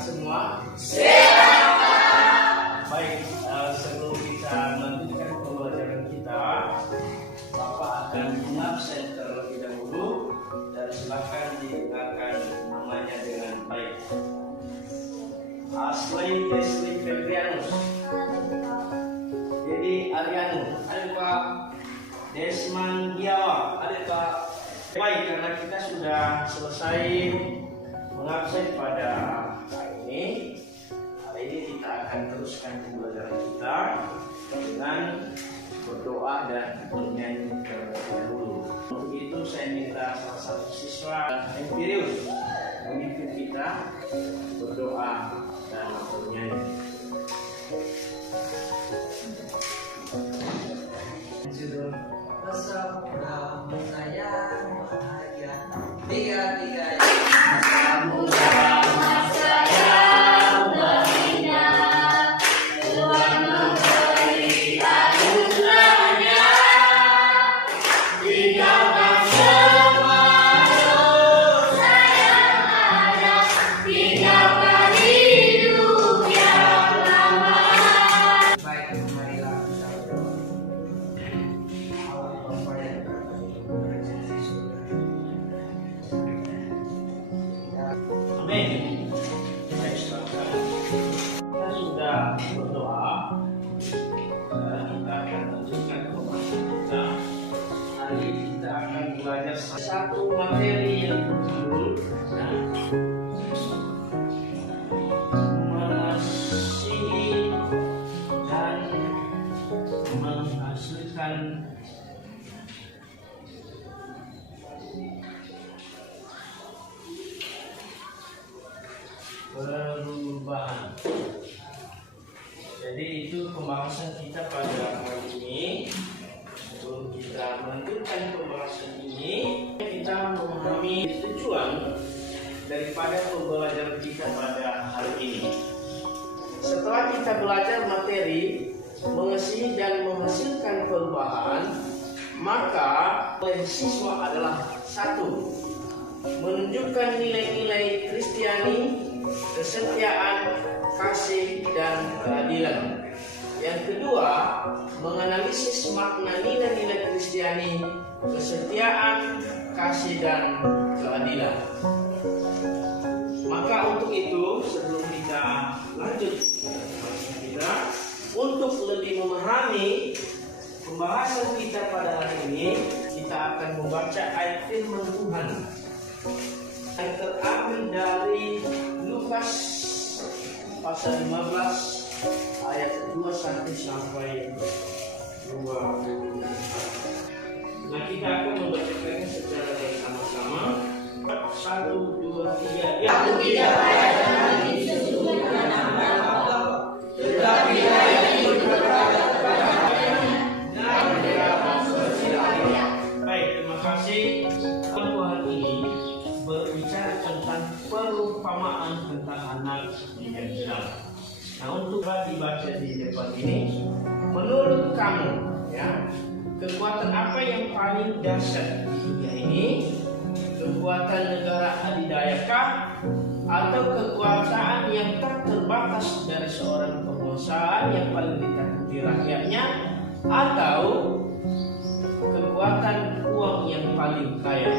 semua? Baik, sebelum kita melanjutkan pembelajaran kita, Bapak akan mengabsen terlebih dahulu dan silakan didengarkan namanya dengan baik. Asley Desli Febrianus. Jadi Arianu, ada Pak. Desman Giawa, ada Pak. Baik, karena kita sudah selesai mengabsen pada hari ini kita akan teruskan pembelajaran kita dengan berdoa dan bernyanyi terlebih dahulu. Untuk itu saya minta salah satu siswa Empirius memimpin kita berdoa dan bernyanyi. Judul pesona sayang bahagia tiga kamu masa yang indah Tuhan memberi anugerahnya tinggalkan semua dosa yang ada tinggalkan hidup yang lama. Baik, marilah kita berdoa. Amin. Baik, silakan. Kita sudah berdoa. Sekarang kita akan lanjutkan pembahasan kita. Hari ini kita akan belajar satu materi yang berjudul mengasihi dan menghasilkan perubahan. Jadi itu pembahasan kita pada hari ini. Sebelum kita melanjutkan pembahasan ini, kita memahami tujuan daripada pembelajaran kita pada hari ini. Setelah kita belajar materi mengasihi dan menghasilkan perubahan, maka oleh siswa adalah satu, menunjukkan nilai-nilai Kristiani, kesetiaan, kasih, dan keadilan. Yang kedua, menganalisis makna nilai-nilai Kristiani, kesetiaan, kasih, dan keadilan. Maka untuk itu, sebelum kita lanjut pembahasan kita, untuk lebih memahami pembahasan kita pada hari ini, kita akan membaca ayat firman Tuhan yang terambil dari Lukas pasal 15 ayat 21 sampai 24. Nah, kita akan membacakannya secara bersama-sama. 1, 2, 3. Aku tidak layak lagi sesungguhnya nama Allah, tetapi layak ikut berkata kepada hatinya dan menyerahkan sosialnya. Baik, terima kasih. Tuhan ini berbicara tentang perumpamaan tentang anak yang hilang. Nah, untuk dibaca di depan ini, menurut kamu, ya, kekuatan apa yang paling dahsyat di dunia ini? Kekuatan negara adidayakah, atau kekuasaan yang tak terbatas dari seorang penguasa yang paling ditakuti rakyatnya, atau kekuatan uang yang paling kaya?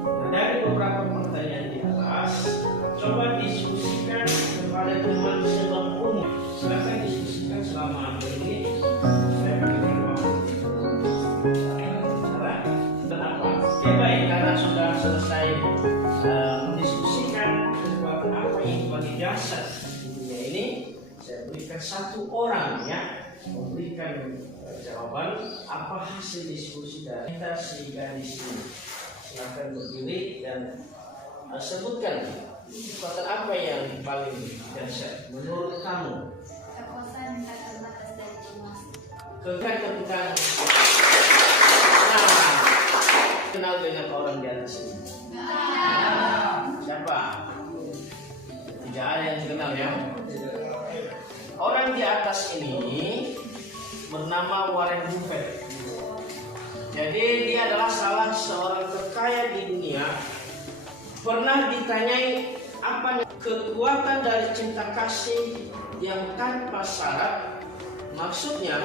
Nah, dari beberapa pertanyaan di atas, coba diskusikan kepada teman sebab umum. Silakan diskusikan selama ini. Saya berikan waktu bicara. Kenapa? Ya baik, karena sudah selesai mendiskusikan kekuatan apa yang paling dasar di dunia ini, saya berikan satu orang ya memberikan jawaban apa hasil diskusi dari kita sehingga di sini. Silakan berdiri dan sebutkan kekuatan apa yang paling dahsyat menurut kamu? Kekuasaan tak terbatas dari penguasa. Kekuatan. Nah, kenal dengan orang di atas ini? Siapa? Tidak ada yang kenal ya. Orang di atas ini bernama Warren Buffett. Jadi dia adalah salah seorang terkaya di dunia. Pernah ditanyai Apa kekuatan dari cinta kasih yang tanpa syarat? Maksudnya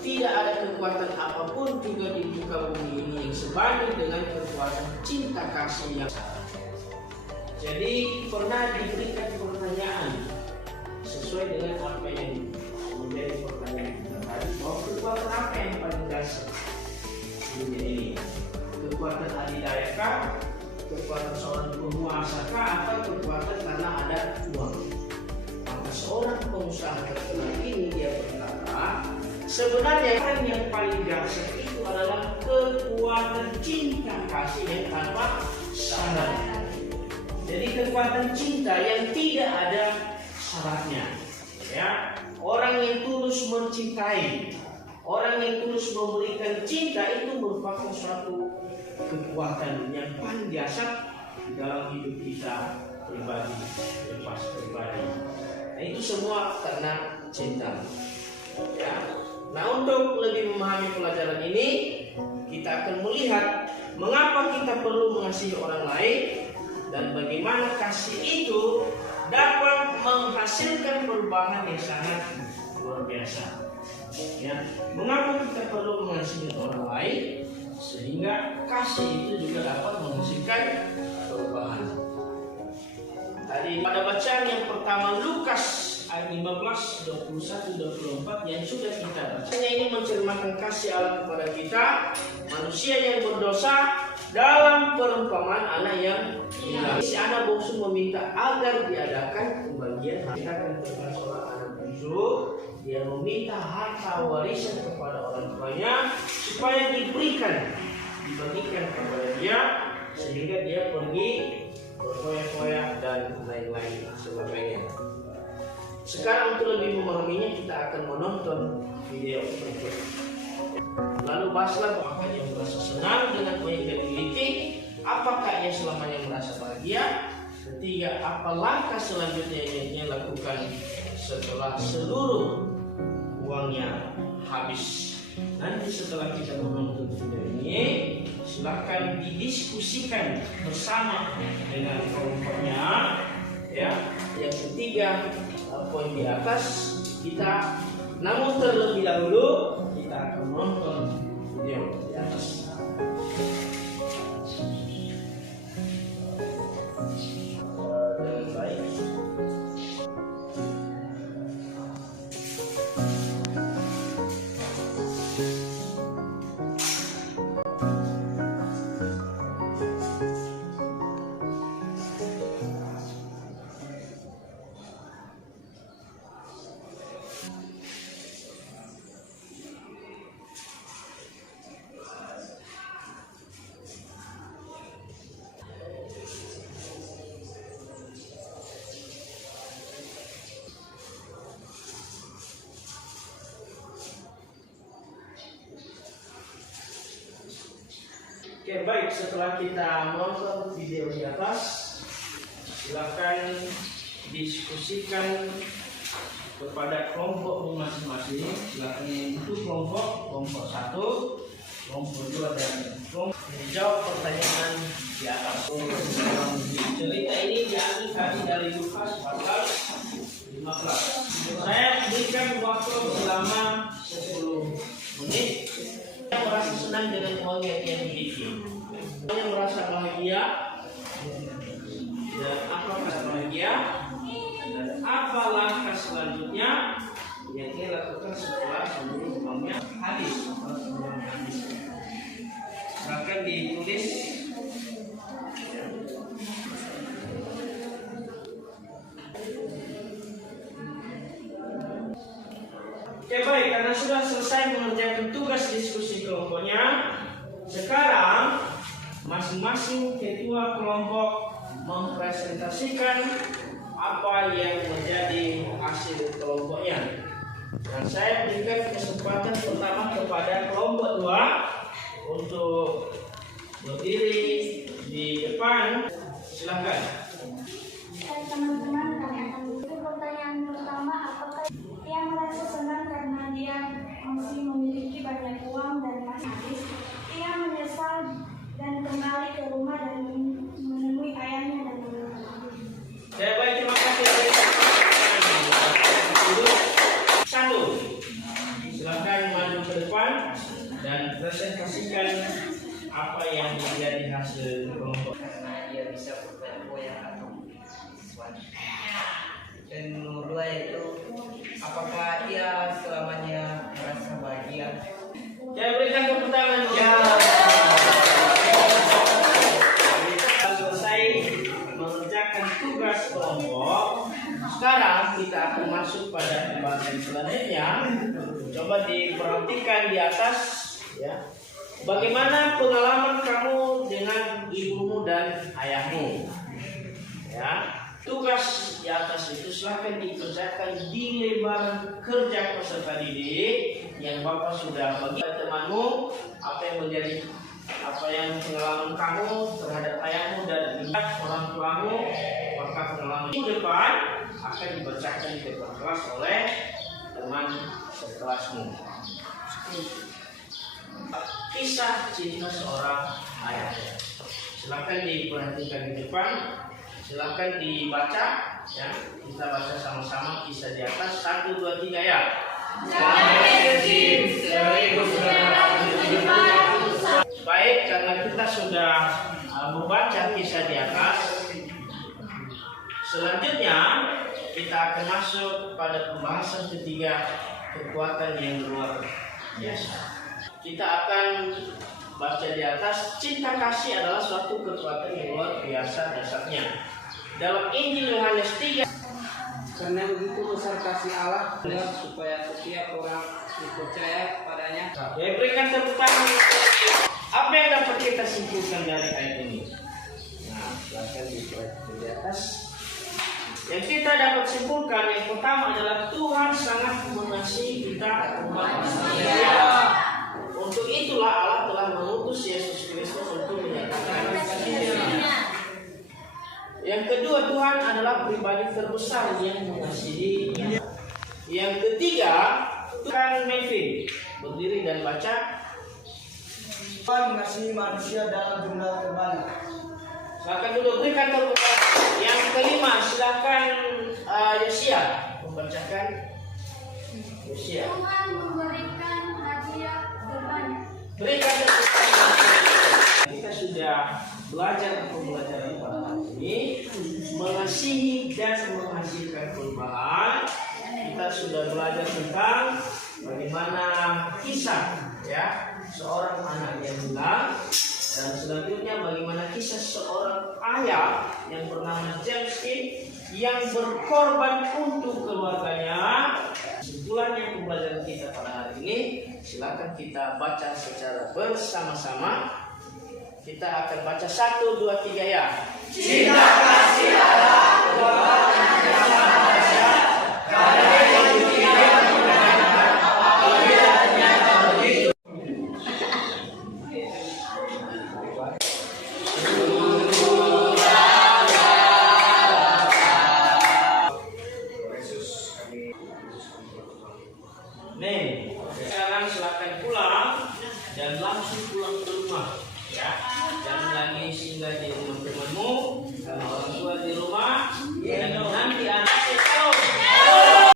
tidak ada kekuatan apapun juga di muka bumi ini yang sebanding dengan kekuatan cinta kasih yang syarat. Jadi pernah diberikan pertanyaan sesuai dengan apa yang menjadi pertanyaan kita tadi, bahwa kekuatan apa yang paling dasar di dunia ini? Kekuatan adidayakah? Kekuatan seorang penguasa kah? Atau kekuatan karena ada uang? Maka seorang pengusaha terkenal ini dia berkata, sebenarnya yang paling dasar itu adalah kekuatan cinta kasih yang tanpa syarat. Jadi kekuatan cinta yang tidak ada syaratnya, ya. Orang yang tulus mencintai, orang yang tulus memberikan cinta itu merupakan suatu kekuatan yang paling dasar di dalam hidup kita pribadi, lepas pribadi. Nah, itu semua karena cinta, ya. Nah, untuk lebih memahami pelajaran ini, kita akan melihat mengapa kita perlu mengasihi orang lain dan bagaimana kasih itu dapat menghasilkan perubahan yang sangat luar biasa. Ya, mengapa kita perlu mengasihi orang lain sehingga kasih itu juga dapat menghasilkan perubahan. Tadi pada bacaan yang pertama Lukas ayat 15, 21, 24 yang sudah kita baca, ini mencerminkan kasih Allah kepada kita, manusia yang berdosa, dalam perumpamaan anak yang hilang. Si anak bungsu meminta agar diadakan pembagian harta kepada seorang anak bungsu. Dia meminta harta warisan kepada orang tuanya supaya dibagikan kepada dia, sehingga dia pergi berfoya-foya dan lain-lain sebagainya. Sekarang untuk lebih memahaminya, kita akan menonton video berikut. Lalu bahaslah apakah ia merasa senang dengan apa yang dia miliki, apakah ia selamanya merasa bahagia. Ketiga, apa langkah selanjutnya yang ia lakukan setelah seluruh uangnya habis. Nanti setelah kita menonton video ini, silakan didiskusikan bersama dengan kelompoknya, ya. Yang ketiga, poin di atas kita, namun terlebih dahulu kita akan menonton video di atas. Dengan baik. Oke, baik, setelah kita menonton video di atas, silakan diskusikan kepada kelompok masing-masing. Silakan untuk kelompok 1, kelompok 2 dan kelompok menjawab pertanyaan di atas. Cerita ini diambil tadi dari Lukas pasal 15. Saya berikan waktu selama 10 menit. Yang merasa senang dengan uang yang ia miliki, yang merasa bahagia, dan apa merasa bahagia, dan apa langkah selanjutnya yang ia lakukan setelah seluruh uangnya habis. Silakan ditulis. Oke, baik, karena sudah selesai mengerjakan tugas diskusi kelompoknya, sekarang masing-masing ketua kelompok mempresentasikan apa yang menjadi hasil kelompoknya. Dan saya berikan kesempatan pertama kepada kelompok 2 untuk berdiri di depan. Silakan. Teman-teman, kami akan butuh pertanyaan pertama, apakah ia merasa senang karena dia masih memiliki banyak uang dan masih habis? Ia menyesal dan kembali ke rumah dan menemui ayahnya dan mengatakan, kedua yaitu apakah ia selamanya merasa bahagia? Saya berikan tepuk tangan. Ya. Kita selesai mengerjakan tugas kelompok. Sekarang kita akan masuk pada pembahasan selanjutnya. Coba diperhatikan di atas, ya. Bagaimana pengalaman kamu dengan ibumu dan ayahmu? Ya. Tugas di atas itu silahkan dikerjakan di lembaran kerja peserta didik yang Bapak sudah bagi temanmu apa yang pengalaman kamu terhadap ayahmu dan orang tuamu, maka pengalaman itu depan akan dibacakan di depan kelas oleh teman sekelasmu. Kisah cinta seorang ayah. Silakan diperhatikan di depan. Silakan dibaca, ya. Kita baca sama-sama kisah di atas. 1, 2, 3 ya. Baik, karena kita sudah membaca kisah di atas, selanjutnya kita akan masuk pada pembahasan ketiga, kekuatan yang luar biasa. Kita akan baca di atas, cinta kasih adalah suatu kekuatan yang luar biasa dasarnya. Dalam Injil Yohanes 3, Karena begitu besar kasih Allah supaya setiap orang dipercaya kepadanya. ya, berikan tepuk tangan. Apa yang dapat kita simpulkan dari ayat ini? Nah, silakan diperhatikan di atas. Yang kita dapat simpulkan yang pertama adalah Tuhan sangat mengasihi kita umat manusia. Untuk itulah Allah telah mengutus Yesus Kristus untuk menyatakan kasih-Nya. Yang kedua, Tuhan adalah pribadi terbesar yang mengasihi. Yang ketiga, Tuhan Melvin berdiri dan baca. Tuhan mengasihi manusia dalam jumlah terbanyak. Silakan duduk, berikan tepuk tangan. Yang kelima, silakan Yosia membacakan. Yosia. Tuhan memberikan hadiah terbanyak. Berikan tepuk tangan. Kita sudah belajar pembelajaran pada hari ini, mengasihi dan menghasilkan perubahan. Kita sudah belajar tentang bagaimana kisah, ya, seorang anak yang hilang, dan selanjutnya bagaimana kisah seorang ayah yang bernama James King yang berkorban untuk keluarganya. Kesimpulannya pembelajaran kita pada hari ini, silakan kita baca secara bersama-sama. Kita akan baca 1, 2, 3 ya. Cinta kasih